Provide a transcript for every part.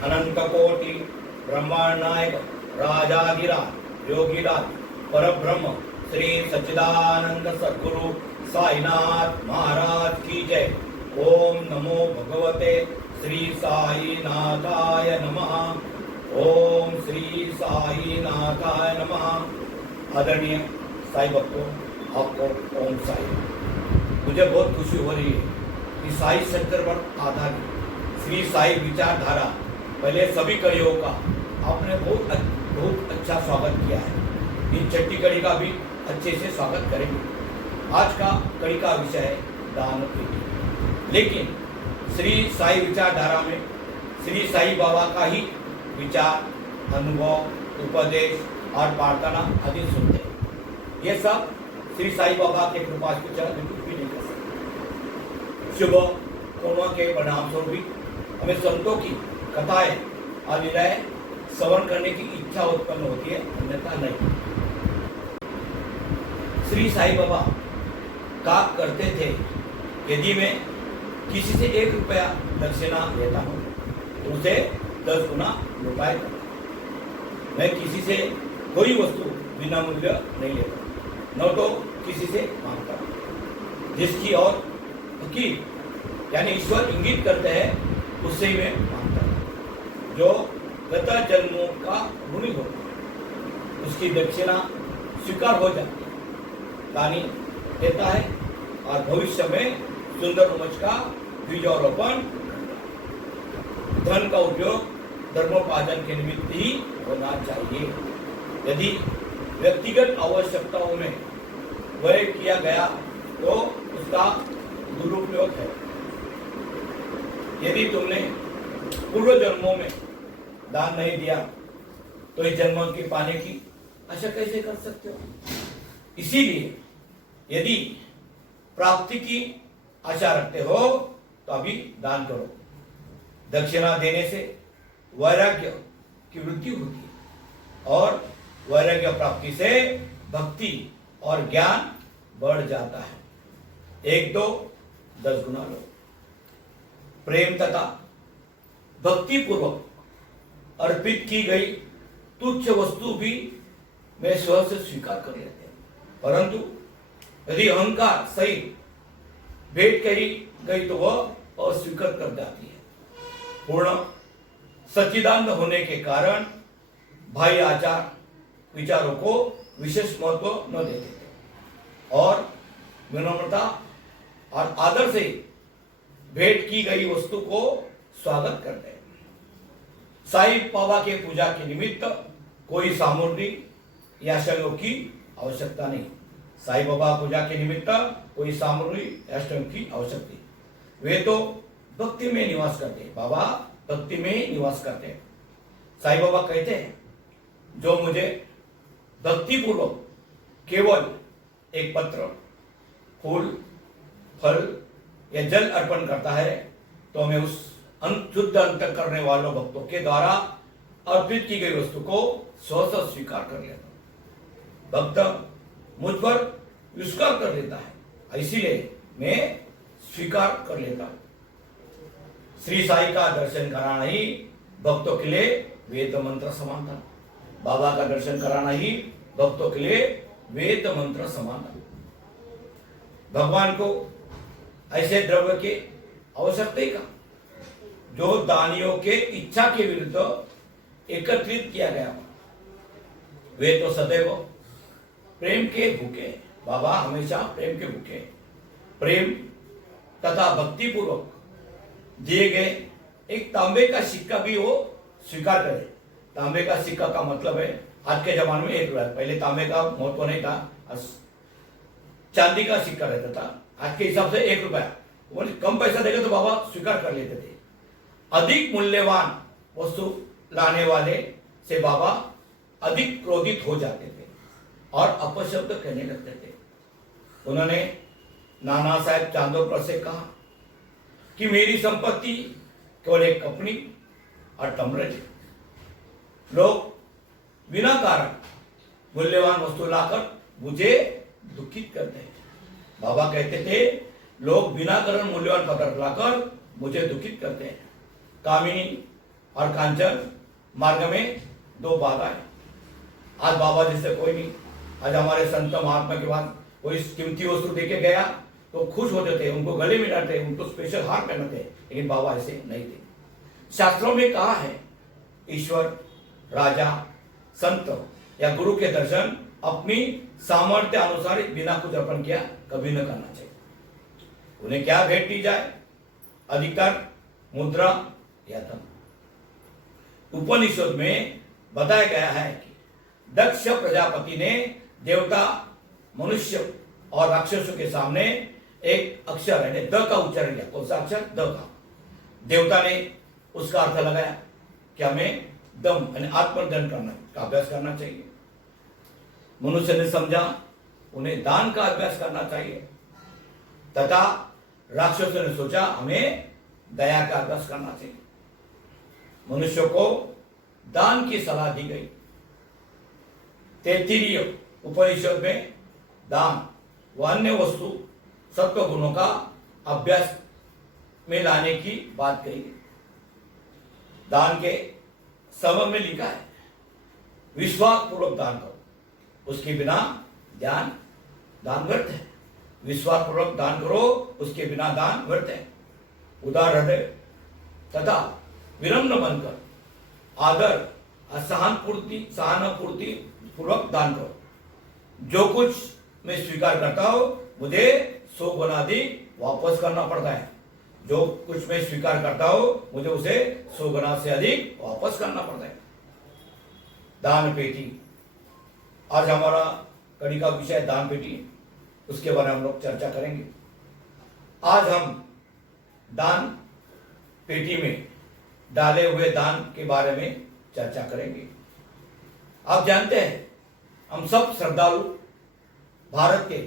अनंत कोटि ब्रह्मांड नायक राजाधिराज योगीराज परब्रह्म श्री सच्चिदानंद सद्गुरु साईनाथ महाराज की जय। ओम नमो भगवते श्री साईनाथाय नमः। ओम श्री साईनाथाय नमः। आदरणीय साई भक्तों, आपको ओम साई। मुझे बहुत खुशी हो रही है कि साई सेंटर पर आधारित श्री साई विचारधारा पहले सभी कड़ियों का आपने बहुत अच्छा स्वागत किया है। इन छठी कड़ी का भी अच्छे से स्वागत करेंगे। आज का कड़ी का विषय है दान पेटी। लेकिन श्री साई विचारधारा में श्री साई बाबा का ही विचार, अनुभव, उपदेश और प्रार्थना आदि सुनते हैं। ये सब श्री साई बाबा के कृपा के चरण कुछ भी नहीं कर सकते। शुभ कर्मों के परिणाम स्वरूप हमें संतों की कथाएं और लीलाएं श्रवण करने की इच्छा उत्पन्न होती है, अन्यथा नहीं। श्री साई बाबा का करते थे, यदि मैं किसी से 1 रुपया दक्षिणा लेता हूँ तो उसे 10 गुना लौटाए करता। मैं किसी से कोई वस्तु बिना मूल्य नहीं लेता, न तो किसी से मांगता। जिसकी और फकीर यानी ईश्वर इंगित करते हैं उससे ही मैं मांगता हूँ। जो गत जन्मों का ऋणी होता है उसकी दक्षिणा स्वीकार हो जाती है, दानी देता है और भविष्य में सुंदर उमज का बीजारोपण। धन का उपयोग धर्मोपार्जन के निमित्त ही होना चाहिए। यदि व्यक्तिगत आवश्यकताओं में व्यय किया गया तो उसका दुरुपयोग है। यदि तुमने पूर्व जन्मों में दान नहीं दिया तो इस जन्म के पाने की आशा कैसे कर सकते हो? इसीलिए यदि प्राप्ति की आशा रखते हो तो अभी दान करो। दक्षिणा देने से वैराग्य की वृद्धि होती है और वैराग्य प्राप्ति से भक्ति और ज्ञान बढ़ जाता है। 1 2 10 गुना लो। प्रेम तथा भक्ति पूर्वक अर्पित की गई तुच्छ वस्तु भी मैं स्व से स्वीकार कर लेते हैं, परंतु यदि अहंकार सहित भेंट करी गई तो वह अस्वीकार कर जाती है। पूर्ण सच्चिदानंद होने के कारण भाई आचार विचारों को विशेष महत्व न देते थे और विनम्रता और आदर से भेंट की गई वस्तु को स्वागत करते हैं। साई बाबा के पूजा के निमित्त कोई सामग्री या सहयोग की आवश्यकता नहीं। साई बाबा पूजा के निमित्त कोई सामग्री या सहयोग की आवश्यकता नहीं। वे तो भक्ति में निवास करते हैं। बाबा भक्ति में निवास करते हैं। साई बाबा कहते हैं, जो मुझे भक्ति पूर्वक केवल एक पत्र, फूल, फल या जल अर्पण करता है तो मैं उस शुद्ध अंतर करने वालों भक्तों के द्वारा अर्पित की गई वस्तु को स्वतः स्वीकार कर लेता हूं। भक्त मुझ पर विश्वास कर लेता है, इसीलिए मैं स्वीकार कर लेता हूं। श्री साई का दर्शन कराना ही भक्तों के लिए वेद मंत्र समान था। बाबा का दर्शन कराना ही भक्तों के लिए वेद मंत्र समान था। भगवान को ऐसे द्रव्य की आवश्यकता ही का जो दानियों के इच्छा के विरुद्ध एकत्रित किया गया। वे तो सदैव प्रेम के भूखे। बाबा हमेशा प्रेम के भूखे। प्रेम तथा भक्ति पूर्वक दिए गए एक तांबे का सिक्का भी वो स्वीकार करे। तांबे का सिक्का का मतलब है आज के जमाने में 1 रुपया। पहले तांबे का महत्व नहीं था, चांदी का सिक्का रहता था। आज के हिसाब से 1 रुपया, वो कम पैसा देगा तो बाबा स्वीकार कर लेते थे। अधिक मूल्यवान वस्तु लाने वाले से बाबा अधिक क्रोधित हो जाते थे और अपशब्द कहने लगते थे। उन्होंने नाना साहेब चांदोकर से कहा कि मेरी संपत्ति केवल एक कपड़ी और टमरज है। लोग बिना कारण मूल्यवान वस्तु लाकर मुझे दुखित करते हैं। बाबा कहते थे, लोग बिना कारण मूल्यवान पदार्थ लाकर मुझे दुखित करते हैं। कामिनी और कांचन मार्ग में दो बाधाएं। आज बाबा जैसे कोई नहीं। आज हमारे संत महात्मा के पास कोई कीमती वस्तु देके गया तो खुश होते थे, उनको गले मिलाते, उनको स्पेशल हार पहनाते, लेकिन बाबा ऐसे नहीं थे। शास्त्रों में कहा है ईश्वर, राजा, संत या गुरु के दर्शन अपनी सामर्थ्य अनुसार बिना कुछ अर्पण किया कभी न करना चाहिए। उन्हें क्या भेंट दी जाए? अधिकतर मुद्रा या धन। उपनिषद में बताया गया है कि दक्ष प्रजापति ने देवता, मनुष्य और राक्षसों के सामने एक अक्षर यानी द का उच्चारण किया। कौन सा अक्षर? द का। देवता ने उसका अर्थ लगाया कि हमें दम यानी आत्मदन करना का अभ्यास करना चाहिए। मनुष्य ने समझा उन्हें दान का अभ्यास करना चाहिए, तथा राक्षसों ने सोचा हमें दया का अभ्यास करना चाहिए। मनुष्य को दान की सलाह दी गई। तैत्तिरीय उपनिषद में दान व अन्य वस्तु सत्व गुणों का अभ्यास में लाने की बात कही गई। दान के सबब में लिखा है विश्वास पूर्वक दान करो, उसके बिना दान व्यर्थ है। विश्वास पूर्वक दान करो, उसके बिना दान व्यर्थ है। उदार हृदय तथा विनम्र बनकर आदर सहानुभूति पूर्वक दान करो। जो कुछ मैं स्वीकार करता हूं मुझे 100 गुना अधिक वापस करना पड़ता है। जो कुछ मैं स्वीकार करता हूं मुझे उसे 100 गुना से अधिक वापस करना पड़ता है। दान पेटी। आज हमारा कड़ी का विषय दान पेटी है, उसके बारे में हम लोग चर्चा करेंगे। आज हम दान पेटी में डाले हुए दान के बारे में चर्चा करेंगे। आप जानते हैं हम सब श्रद्धालु भारत के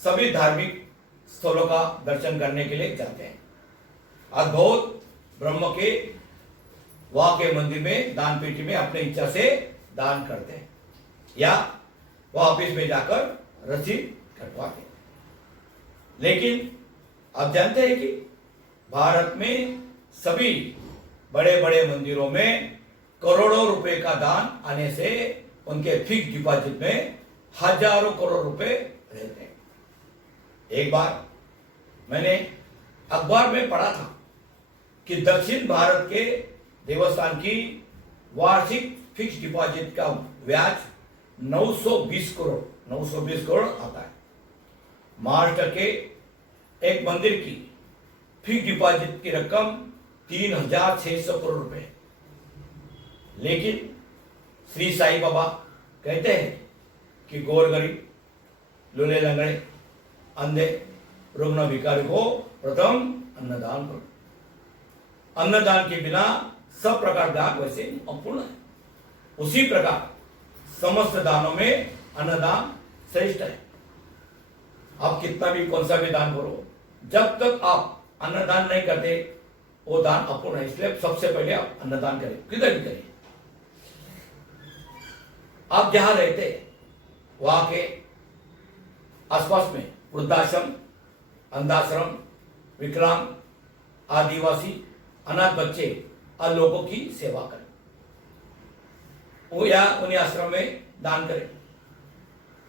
सभी धार्मिक स्थलों का दर्शन करने के लिए जाते हैं। आज बहुत ब्रह्म के वहां के मंदिर में दान पेटी में अपने इच्छा से दान करते हैं या वह ऑफिस में जाकर रसीद कटवाते हैं। लेकिन आप जानते हैं कि भारत में सभी बड़े बड़े मंदिरों में करोड़ों रुपए का दान आने से उनके फिक्स डिपॉजिट में हजारों करोड़ रुपए रहते हैं। एक बार मैंने अखबार में पढ़ा था कि दक्षिण भारत के देवस्थान की वार्षिक फिक्स डिपॉजिट का ब्याज 920 करोड़ आता है। महाराष्ट्र के एक मंदिर की फिक्स डिपॉजिट की रकम 3600 करोड़ रुपए। लेकिन श्री साईं बाबा कहते हैं कि गोर गरीब, लूले लंगड़े, अंधे, रुग्ण, भिखारी को प्रथम अन्नदान करो। अन्नदान के बिना सब प्रकार दान वैसे अपूर्ण है। उसी प्रकार समस्त दानों में अन्नदान श्रेष्ठ है। आप कितना भी कौन सा भी दान करो, जब तक आप अन्नदान नहीं करते वो दान अपूर्ण है। इसलिए सबसे पहले आप अन्नदान करें, किधर भी करें। आप जहां रहते वहां के आसपास में वृद्धाश्रम, अंधाश्रम, विकलांग, आदिवासी, अनाथ बच्चे और लोगों की सेवा करें। वो या उन्हीं आश्रम में दान करें।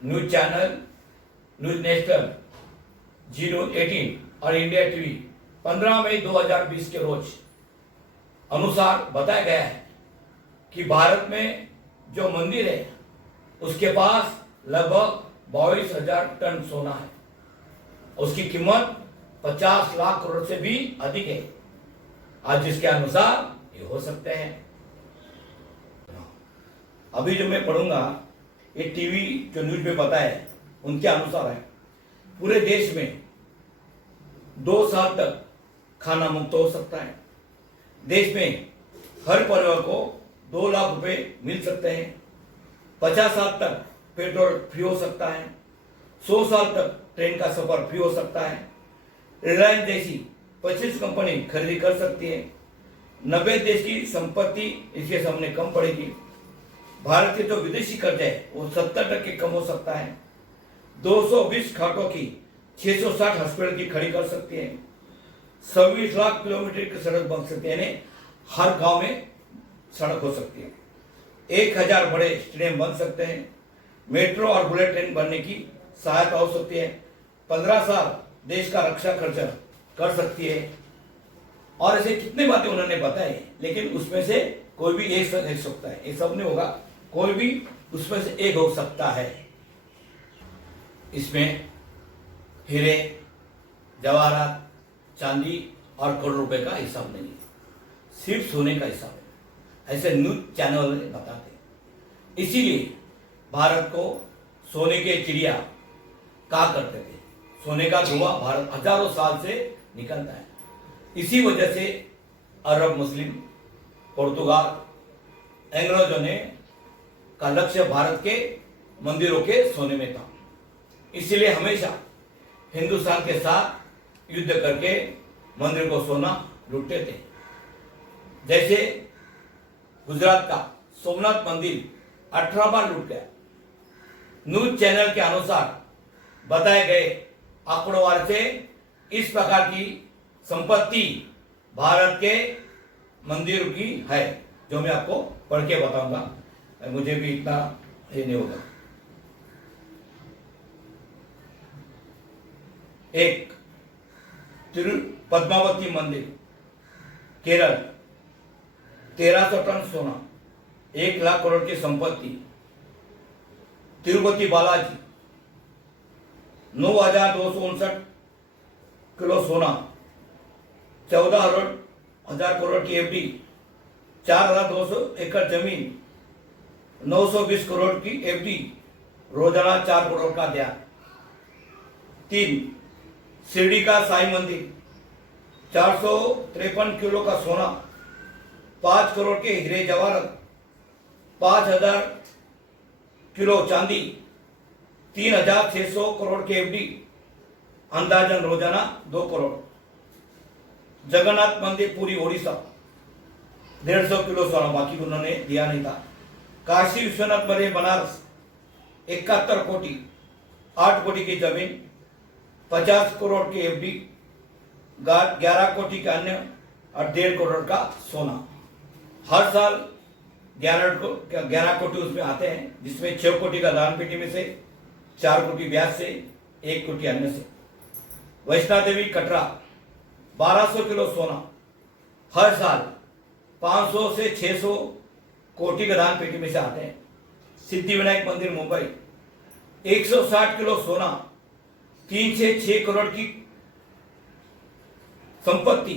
न्यूज चैनल न्यूज नेशनल, जी न्यूज 18 और इंडिया टीवी 15 मई 2020 के रोज अनुसार बताया गया है कि भारत में जो मंदिर है उसके पास लगभग 22,000 टन सोना है। उसकी कीमत 50 लाख करोड़ से भी अधिक है। आज जिसके अनुसार ये हो सकते हैं। अभी जो मैं पढ़ूंगा ये टीवी जो न्यूज में बताया है उनके अनुसार है। पूरे देश में 2 साल तक खाना मुक्त हो सकता है। देश में हर परिवार को 2 लाख रुपए मिल सकते हैं। 50 साल तक पेट्रोल फ्री हो सकता है। 100 साल तक ट्रेन का सफर फ्री हो सकता है। रिलायंस जैसी 25 कंपनी खरीदी कर सकती है। 90 देश की संपत्ति इसके सामने कम पड़ेगी। भारत के जो विदेशी कर्ज है वो 70% कम हो सकता है। 220 खाटों की 660 हॉस्पिटल की खड़ी कर सकती है। 26 लाख किलोमीटर की सड़क बन सकती है। यानी हर गांव में सड़क हो सकती है, 1000 बड़े स्टेडियम बन सकते हैं, मेट्रो और बुलेट ट्रेन बनने की सहायता हो सकती है, 15 साल देश का रक्षा खर्च कर सकती है, और ऐसे कितने बातें उन्होंने बताई, लेकिन उसमें से कोई भी एक सकता है, ये सब नहीं होगा, कोई भी उसमें से एक हो सकता है। इसमें हीरे, जवाहरात, चांदी और करोड़ रुपए का हिसाब नहीं है, सिर्फ सोने का हिसाब है, ऐसे न्यूज चैनल बताते हैं। इसीलिए भारत को सोने के चिड़िया कहा करते थे, सोने का धुआं भारत हजारों साल से निकलता है। इसी वजह से अरब, मुस्लिम, पुर्तगाल, अंग्रेजों ने का लक्ष्य भारत के मंदिरों के सोने में था। इसीलिए हमेशा हिंदुस्तान के साथ युद्ध करके मंदिर को सोना लूटते थे। जैसे गुजरात का सोमनाथ मंदिर 18 बार लूट गया। न्यूज चैनल के अनुसार बताए गए आंकड़ों से इस प्रकार की संपत्ति भारत के मंदिर की है, जो मैं आपको पढ़ के बताऊंगा, मुझे भी इतना ये नहीं होगा। एक पद्मावती मंदिर केरल, 1300 टन सोना, 1 लाख करोड़ की संपत्ति। तिरुपति बालाजी 9259 किलो सोना, 14,000 करोड़ की एफडी, 4,200 एकड़ जमीन, 920 करोड़ की एफडी, रोजाना 4 करोड़ का ब्याज। 3 शिरडी का साई मंदिर, 453 किलो का सोना, 5 करोड़ के हीरे जवाहरात, 5,000 किलो चांदी, 3,600 करोड़ के एफडी, अंदाजन रोजाना 2 करोड़। जगन्नाथ मंदिर पूरी ओडिशा, 150 किलो सोना, बाकी उन्होंने दिया नहीं था। काशी विश्वनाथ मंदिर बनारस, 71 कोटी, 8 कोटी की जमीन, 50 करोड़ की एफडी, 11 कोटी का अन्य और 1.5 करोड़ का सोना। हर साल 11 कोटी उसमें आते हैं, जिसमें 6 कोटी का दान पेटी में से, 4 कोटी ब्याज से, 1 कोटी अन्य से। वैष्णो देवी कटरा, 1200 किलो सोना, हर साल 500 से 600 कोटी का दान पेटी में से आते हैं। सिद्धि विनायक मंदिर मुंबई, 160 किलो सोना, 3 से 6 करोड़ की संपत्ति,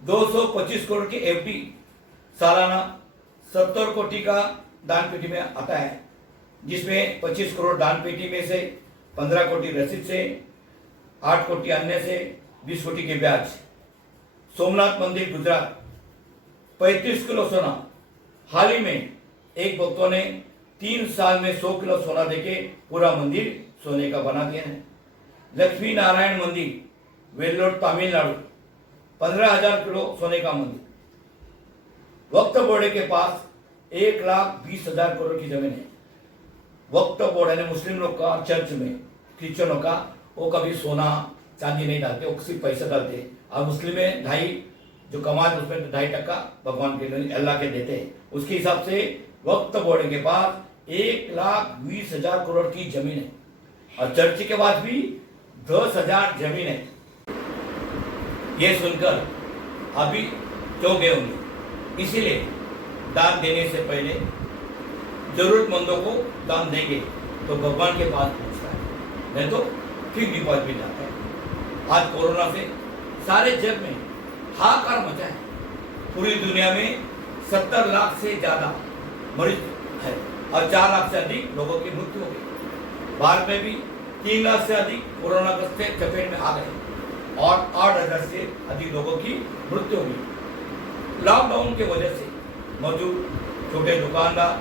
225 करोड़ की एफडी, सालाना 70 कोटी का दान पेटी में आता है, जिसमें 25 करोड़ दान पेटी में से, 15 कोटी रसीद से, 8 कोटी अन्य से, 20 कोटी के ब्याज। सोमनाथ मंदिर गुजरात, 35 किलो सोना, हाल ही में एक भक्तों ने 3 साल में 100 किलो सोना देके पूरा मंदिर सोने का बना दिया है। लक्ष्मी नारायण मंदिर वेल्लोर तमिलनाडु, 15,000 किलो सोने का मंदिर। वक्फ बोर्ड के पास 1,20,000 करोड़ की जमीन है। वक्फ बोर्ड यानी मुस्लिम लोग का, चर्च में क्रिश्चियनों का, वो कभी सोना चांदी नहीं डालते, वो सिर्फ पैसा डालते। और मुस्लिम में 2.5 जो कमाते उसमें 2.5% भगवान के, अल्लाह के देते हैं। उसके हिसाब से वक्फ बोर्ड के पास 1,20,000 करोड़ की जमीन है, और चर्च के पास भी 10,000 जमीन है। ये सुनकर अभी चौंक गए होंगे। इसीलिए दान देने से पहले जरूरतमंदों को दान देंगे तो भगवान के पास पहुंचता है, नहीं तो फिर डिपॉजिट भी जाता है। आज कोरोना से सारे जग में हाहाकार मचा है। पूरी दुनिया में 70 लाख से ज्यादा मरीज है और 4 लाख से अधिक लोगों की मृत्यु हो गई। भारत में भी 3 लाख से अधिक कोरोना ग्रस्त चपेट में आ गए और 8,000 से अधिक लोगों की मृत्यु हो गई। लॉकडाउन के वजह से मजदूर, छोटे दुकानदार,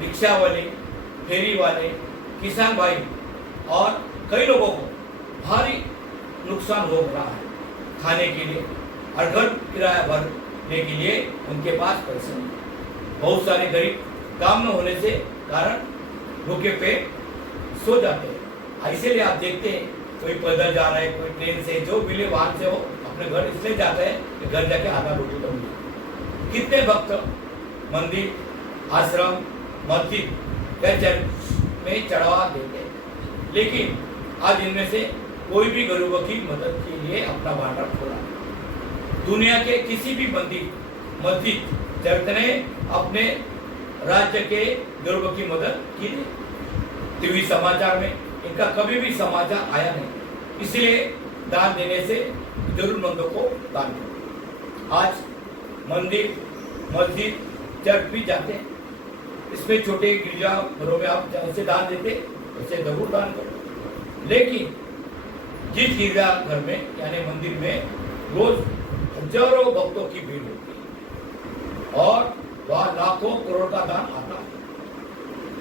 रिक्शा वाले, फेरी वाले, किसान भाई और कई लोगों को भारी नुकसान हो रहा है। खाने के लिए और घर किराया भरने के लिए उनके पास पैसे नहीं। बहुत सारे गरीब काम न होने से कारण भूखे पेट सो जाते हैं। इसीलिए आप देखते हैं कोई पैदल जा रहा है, कोई ट्रेन से, जो मिले वाहन से हो अपने घर इसलिए जाते हैं कि घर जाके आधा रोटी तो मिले। कितने भक्त मंदिर, आश्रम, मस्जिद या चर्च में चढ़ावा देते हैं, लेकिन आज इनमें से कोई भी गरीबों की मदद के लिए अपना भंडार खोला। दुनिया के किसी भी मंदिर, मस्जिद, चर्च ने अपने राज्य के गरीबों की मदद की नहीं। टीवी समाचार में इनका कभी भी समाचार आया नहीं। इसलिए दान देने से जरूरतमंदों को दान करो। आज मंदिर, मस्जिद, चर्च भी जाते हैं, इसमें छोटे गिरजा घरों में आप जैसे दान देते वैसे जरूर दान करो। लेकिन जिस गिरजा घर में यानी मंदिर में रोज हजारों भक्तों की भीड़ होती है और वह लाखों करोड़ का दान आता है,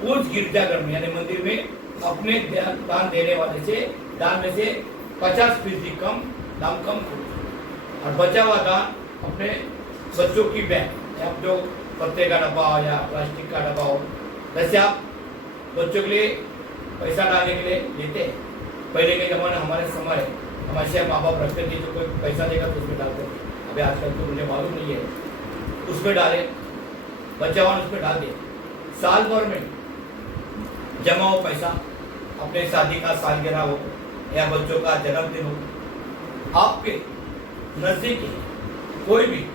उस गिरजाघर में यानी मंदिर में अपने दान देने वाले से दान में से 50% कम दाम कम खर्च और बचा हुआ दान अपने बच्चों की बैग या जो पत्ते का डब्बा हो या प्लास्टिक का डब्बा हो, वैसे आप बच्चों के लिए पैसा डालने के लिए लेते हैं। पहले के जमाने हमारे समय हमारे माँ बाप रखते थे, जो कोई पैसा देगा तो उसमें डालते थे। अभी आजकल तो मुझे मालूम नहीं है, उसमें डाले बच्चा वान उसमें डाल दिए। साल भर में जमा हो पैसा, अपने शादी का सालगिरह हो या बच्चों का जन्मदिन हो, आपके नजदीक कोई भी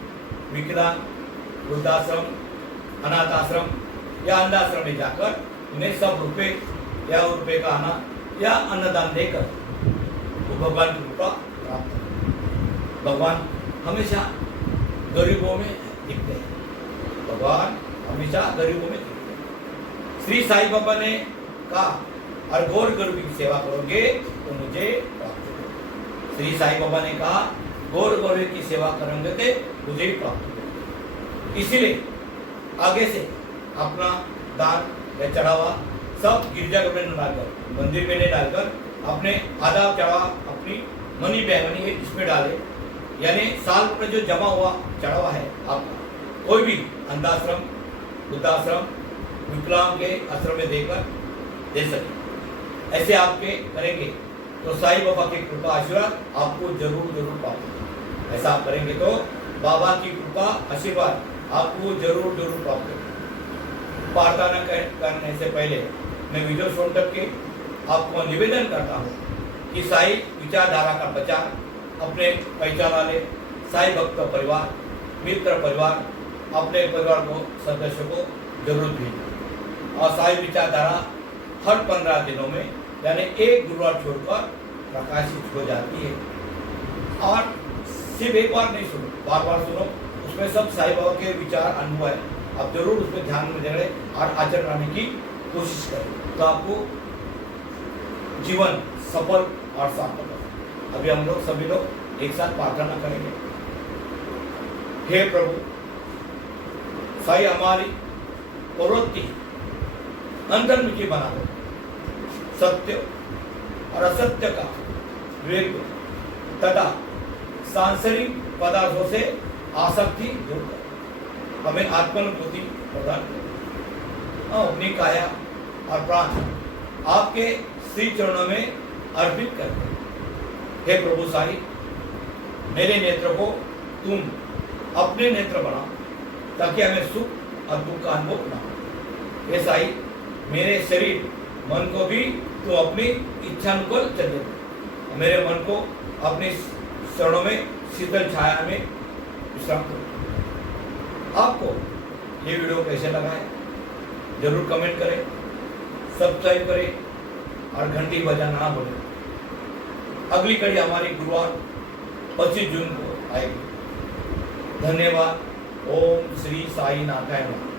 विकलांग, वृद्धाश्रम, अनाथ आश्रम या अंधाश्रम में जाकर उन्हें 100 रुपये या रुपये का आना या अन्नदान देकर तो भगवान की कृपा प्राप्त करें। भगवान हमेशा गरीबों में दिखते हैं, भगवान हमेशा गरीबों में दिखते हैं। श्री साईं बाबा ने कहा, और गौर गरीबी की सेवा करोगे तो मुझे प्राप्त करोगे। श्री साईं बाबा ने कहा, गौर गरीबी की सेवा करेंगे तो मुझे प्राप्त करोगे। इसीलिए आगे से अपना दान या चढ़ावा सब गिरजाघर में न डालकर, मंदिर में नहीं डालकर, अपने आधा चढ़ावा अपनी मनी बैग इसमें डाले, यानी साल में जो जमा हुआ चढ़ावा है आपका, कोई भी अंधाश्रम, वृद्धाश्रम, विकलांग के आश्रम में देकर दे सके। ऐसे आपके करेंगे तो साईं बाबा की कृपा आशीर्वाद आपको जरूर जरूर प्राप्त होगा। ऐसा आप करेंगे तो बाबा की कृपा आशीर्वाद आपको जरूर जरूर प्राप्त होगा। प्रार्थना करने से पहले मैं वीडियो सुन करके आपको निवेदन करता हूँ कि साईं विचारधारा का प्रचार अपने पहचान वाले साईं भक्त परिवार, मित्र परिवार, अपने परिवार को सदस्यों को जरूर भेजें। और साईं विचारधारा हर 15 दिनों में यानी एक गुरुवार छोड़कर प्रकाशित हो जाती है। और सिर्फ एक बार नहीं सुनो, बार बार सुनो, उसमें सब साईं बाबा के विचार अनुभव है। आप जरूर उसमें ध्यान में देने और आचरण करने की कोशिश करें तो आपको जीवन सफल और सार्थक होगा। अभी हम लोग सभी लोग एक साथ प्रार्थना करेंगे। हे प्रभु, साईं हमारी प्रवृत्ति अंतर्मुखी बना दो, सत्य और असत्य का विवेक तथा सांसारिक पदार्थों से आसक्ति दूर करो। हमें आत्मानुभूति प्रदान करो। अपनी काया और प्राण आपके श्री चरणों में अर्पित करते हैं। हे प्रभु साईं, मेरे नेत्र को तुम अपने नेत्र बनाओ ताकि हमें सुख और दुख का अनुभव ना हो। हे साईं, मेरे शरीर मन को भी तुम अपनी इच्छा अनुकूल चलने दो। मेरे मन को अपने चरणों में शीतल छाया में विश्राम करो। आपको ये वीडियो कैसे लगा है जरूर कमेंट करें, सब्सक्राइब करें और घंटी बजाना ना भूलें। अगली कड़ी हमारी गुरुवार 25 जून को आएगी। धन्यवाद। ओम श्री साई नाथाय नमः।